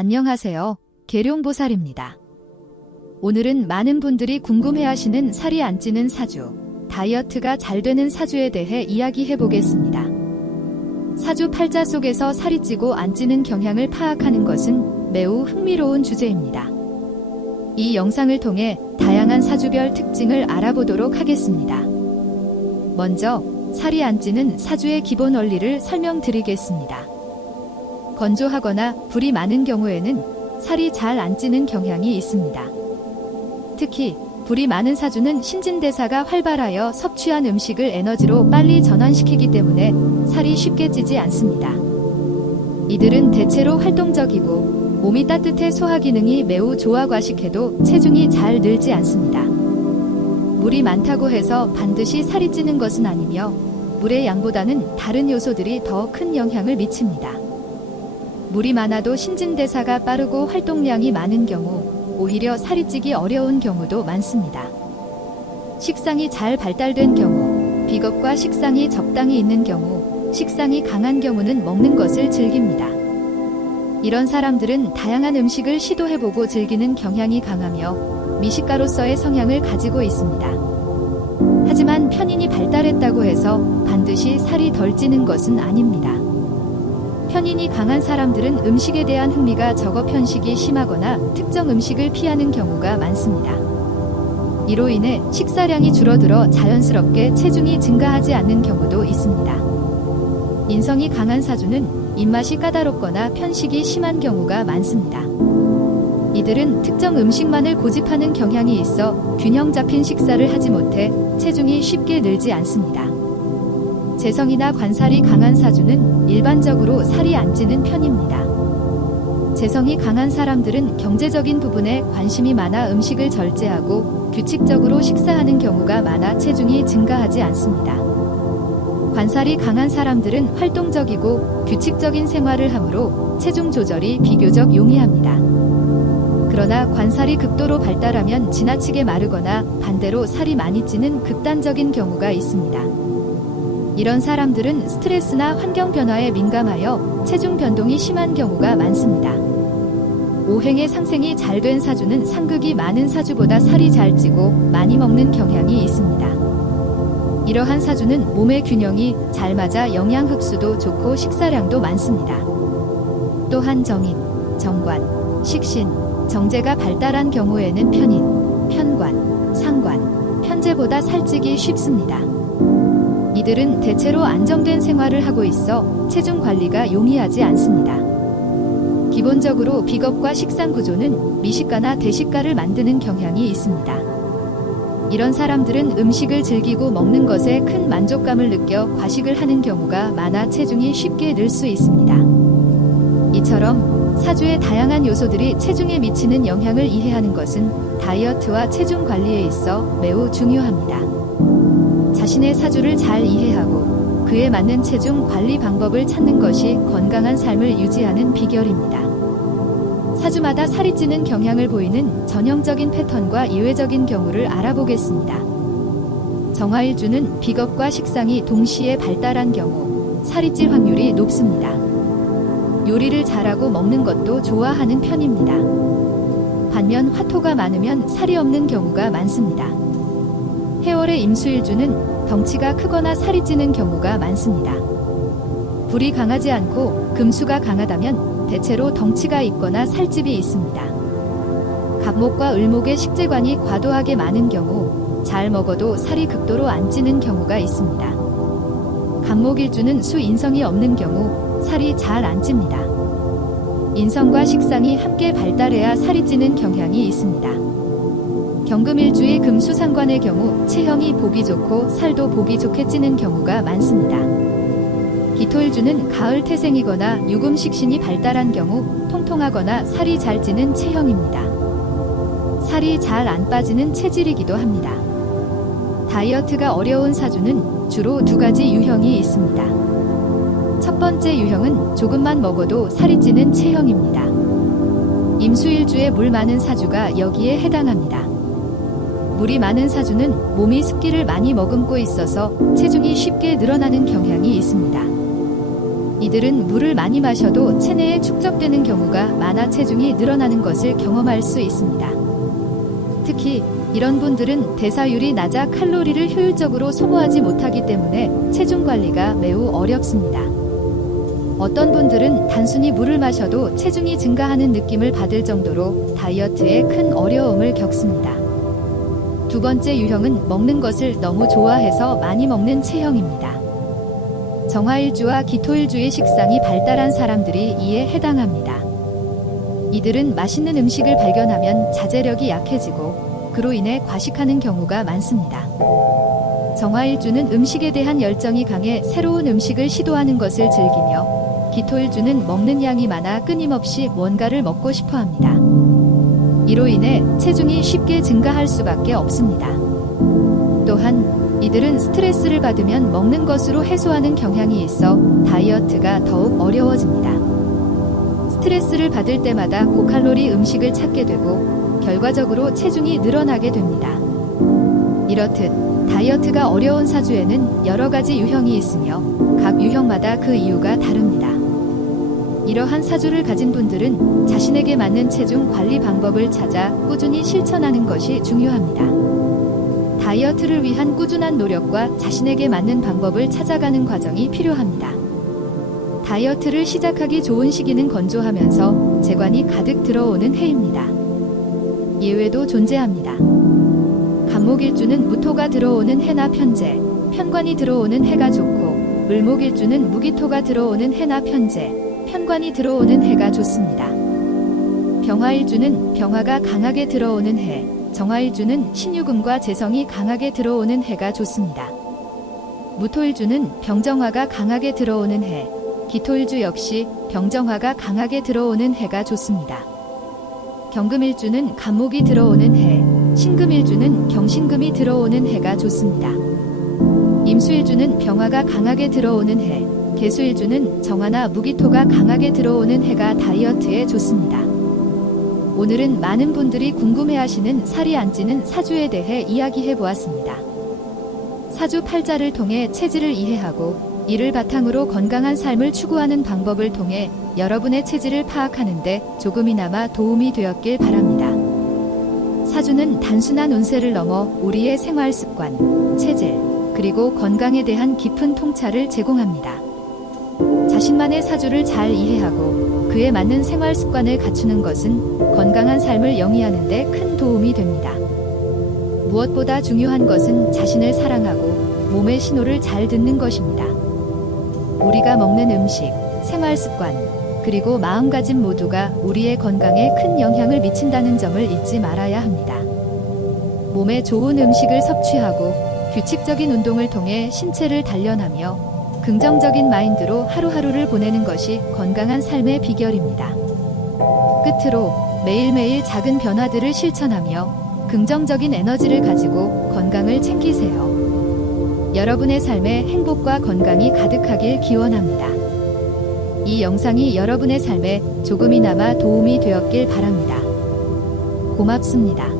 안녕하세요. 계룡보살입니다. 오늘은 많은 분들이 궁금해하시는 살이 안 찌는 사주, 다이어트가 잘 되는 사주에 대해 이야기해 보겠습니다. 사주 팔자 속에서 살이 찌고 안 찌는 경향을 파악하는 것은 매우 흥미로운 주제입니다. 이 영상을 통해 다양한 사주별 특징을 알아보도록 하겠습니다. 먼저 살이 안 찌는 사주의 기본 원리를 설명드리겠습니다. 건조하거나 불이 많은 경우에는 살이 잘 안 찌는 경향이 있습니다. 특히 불이 많은 사주는 신진대사가 활발하여 섭취한 음식을 에너지로 빨리 전환시키기 때문에 살이 쉽게 찌지 않습니다. 이들은 대체로 활동적이고 몸이 따뜻해 소화 기능이 매우 좋아 과식해도 체중이 잘 늘지 않습니다. 물이 많다고 해서 반드시 살이 찌는 것은 아니며 물의 양보다는 다른 요소들이 더 큰 영향을 미칩니다. 물이 많아도 신진대사가 빠르고 활동량이 많은 경우 오히려 살이 찌기 어려운 경우도 많습니다. 식상이 잘 발달된 경우, 비겁과 식상이 적당히 있는 경우, 식상이 강한 경우는 먹는 것을 즐깁니다. 이런 사람들은 다양한 음식을 시도해보고 즐기는 경향이 강하며 미식가로서의 성향을 가지고 있습니다. 하지만 편인이 발달했다고 해서 반드시 살이 덜 찌는 것은 아닙니다. 편인이 강한 사람들은 음식에 대한 흥미가 적어 편식이 심하거나 특정 음식을 피하는 경우가 많습니다. 이로 인해 식사량이 줄어들어 자연스럽게 체중이 증가하지 않는 경우도 있습니다. 인성이 강한 사주는 입맛이 까다롭거나 편식이 심한 경우가 많습니다. 이들은 특정 음식만을 고집하는 경향이 있어 균형 잡힌 식사를 하지 못해 체중이 쉽게 늘지 않습니다. 재성이나 관살이 강한 사주는 일반적으로 살이 안 찌는 편입니다. 재성이 강한 사람들은 경제적인 부분에 관심이 많아 음식을 절제하고 규칙적으로 식사하는 경우가 많아 체중이 증가하지 않습니다. 관살이 강한 사람들은 활동적이고 규칙적인 생활을 하므로 체중 조절이 비교적 용이합니다. 그러나 관살이 극도로 발달하면 지나치게 마르거나 반대로 살이 많이 찌는 극단적인 경우가 있습니다. 이런 사람들은 스트레스나 환경 변화에 민감하여 체중 변동이 심한 경우가 많습니다. 오행의 상생이 잘 된 사주는 상극이 많은 사주보다 살이 잘 찌고 많이 먹는 경향이 있습니다. 이러한 사주는 몸의 균형이 잘 맞아 영양 흡수도 좋고 식사량도 많습니다. 또한 정인, 정관, 식신, 정제가 발달한 경우에는 편인, 편관, 상관, 편제보다 살찌기 쉽습니다. 이들은 대체로 안정된 생활을 하고 있어 체중 관리가 용이하지 않습니다. 기본적으로 비겁과 식상 구조는 미식가나 대식가를 만드는 경향이 있습니다. 이런 사람들은 음식을 즐기고 먹는 것에 큰 만족감을 느껴 과식을 하는 경우가 많아 체중이 쉽게 늘 수 있습니다. 이처럼 사주의 다양한 요소들이 체중에 미치는 영향을 이해하는 것은 다이어트와 체중 관리에 있어 매우 중요합니다. 자신의 사주를 잘 이해하고 그에 맞는 체중 관리 방법을 찾는 것이 건강한 삶을 유지하는 비결입니다. 사주마다 살이 찌는 경향을 보이는 전형적인 패턴과 이외적인 경우를 알아보겠습니다. 정화일주는 비겁과 식상이 동시에 발달한 경우 살이 찔 확률이 높습니다. 요리를 잘하고 먹는 것도 좋아하는 편입니다. 반면 화토가 많으면 살이 없는 경우가 많습니다. 해월의 임수일주는 덩치가 크거나 살이 찌는 경우가 많습니다. 불이 강하지 않고 금수가 강하다면 대체로 덩치가 있거나 살집이 있습니다. 갑목과 을목의 식재관이 과도하게 많은 경우 잘 먹어도 살이 극도로 안 찌는 경우가 있습니다. 갑목일주는 수인성이 없는 경우 살이 잘 안 찝니다. 인성과 식상이 함께 발달해야 살이 찌는 경향이 있습니다. 경금일주의 금수상관의 경우 체형이 보기 좋고 살도 보기 좋게 찌는 경우가 많습니다. 기토일주는 가을 태생이거나 유금식신이 발달한 경우 통통하거나 살이 잘 찌는 체형입니다. 살이 잘 안 빠지는 체질이기도 합니다. 다이어트가 어려운 사주는 주로 두 가지 유형이 있습니다. 첫 번째 유형은 조금만 먹어도 살이 찌는 체형입니다. 임수일주에 물 많은 사주가 여기에 해당합니다. 물이 많은 사주는 몸이 습기를 많이 머금고 있어서 체중이 쉽게 늘어나는 경향이 있습니다. 이들은 물을 많이 마셔도 체내에 축적되는 경우가 많아 체중이 늘어나는 것을 경험할 수 있습니다. 특히 이런 분들은 대사율이 낮아 칼로리를 효율적으로 소모하지 못하기 때문에 체중 관리가 매우 어렵습니다. 어떤 분들은 단순히 물을 마셔도 체중이 증가하는 느낌을 받을 정도로 다이어트에 큰 어려움을 겪습니다. 두 번째 유형은 먹는 것을 너무 좋아해서 많이 먹는 체형입니다. 정화일주와 기토일주의 식상이 발달한 사람들이 이에 해당합니다. 이들은 맛있는 음식을 발견하면 자제력이 약해지고 그로 인해 과식하는 경우가 많습니다. 정화일주는 음식에 대한 열정이 강해 새로운 음식을 시도하는 것을 즐기며 기토일주는 먹는 양이 많아 끊임없이 뭔가를 먹고 싶어 합니다. 이로 인해 체중이 쉽게 증가할 수밖에 없습니다. 또한 이들은 스트레스를 받으면 먹는 것으로 해소하는 경향이 있어 다이어트가 더욱 어려워집니다. 스트레스를 받을 때마다 고칼로리 음식을 찾게 되고 결과적으로 체중이 늘어나게 됩니다. 이렇듯 다이어트가 어려운 사주에는 여러 가지 유형이 있으며 각 유형마다 그 이유가 다릅니다. 이러한 사주를 가진 분들은 자신에게 맞는 체중 관리 방법을 찾아 꾸준히 실천하는 것이 중요합니다. 다이어트를 위한 꾸준한 노력과 자신에게 맞는 방법을 찾아가는 과정이 필요합니다. 다이어트를 시작하기 좋은 시기는 건조하면서 재관이 가득 들어오는 해입니다. 예외도 존재합니다. 간목일주는 무토가 들어오는 해나 편재, 편관이 들어오는 해가 좋고 을목일주는 무기토가 들어오는 해나 편재, 편관이 들어오는 해가 좋습니다. 병화일주는 병화가 강하게 들어오는 해, 정화일주는 신유금과 재성이 강하게 들어오는 해가 좋습니다. 무토일주는 병정화가 강하게 들어오는 해, 기토일주 역시 병정화가 강하게 들어오는 해가 좋습니다. 경금일주는 간목이 들어오는 해, 신금일주는 경신금이 들어오는 해가 좋습니다. 임수일주는 병화가 강하게 들어오는 해, 계수일주는 정화나 무기토가 강하게 들어오는 해가 다이어트에 좋습니다. 오늘은 많은 분들이 궁금해하시는 살이 안 찌는 사주에 대해 이야기해 보았습니다. 사주 팔자를 통해 체질을 이해하고 이를 바탕으로 건강한 삶을 추구하는 방법을 통해 여러분의 체질을 파악하는 데 조금이나마 도움이 되었길 바랍니다. 사주는 단순한 운세를 넘어 우리의 생활 습관, 체질, 그리고 건강에 대한 깊은 통찰을 제공합니다. 자신만의 사주를 잘 이해하고 그에 맞는 생활 습관을 갖추는 것은 건강한 삶을 영위하는 데 큰 도움이 됩니다. 무엇보다 중요한 것은 자신을 사랑하고 몸의 신호를 잘 듣는 것입니다. 우리가 먹는 음식, 생활 습관, 그리고 마음가짐 모두가 우리의 건강에 큰 영향을 미친다는 점을 잊지 말아야 합니다. 몸에 좋은 음식을 섭취하고 규칙적인 운동을 통해 신체를 단련하며 긍정적인 마인드로 하루하루를 보내는 것이 건강한 삶의 비결입니다. 끝으로 매일매일 작은 변화들을 실천하며 긍정적인 에너지를 가지고 건강을 챙기세요. 여러분의 삶에 행복과 건강이 가득하길 기원합니다. 이 영상이 여러분의 삶에 조금이나마 도움이 되었길 바랍니다. 고맙습니다.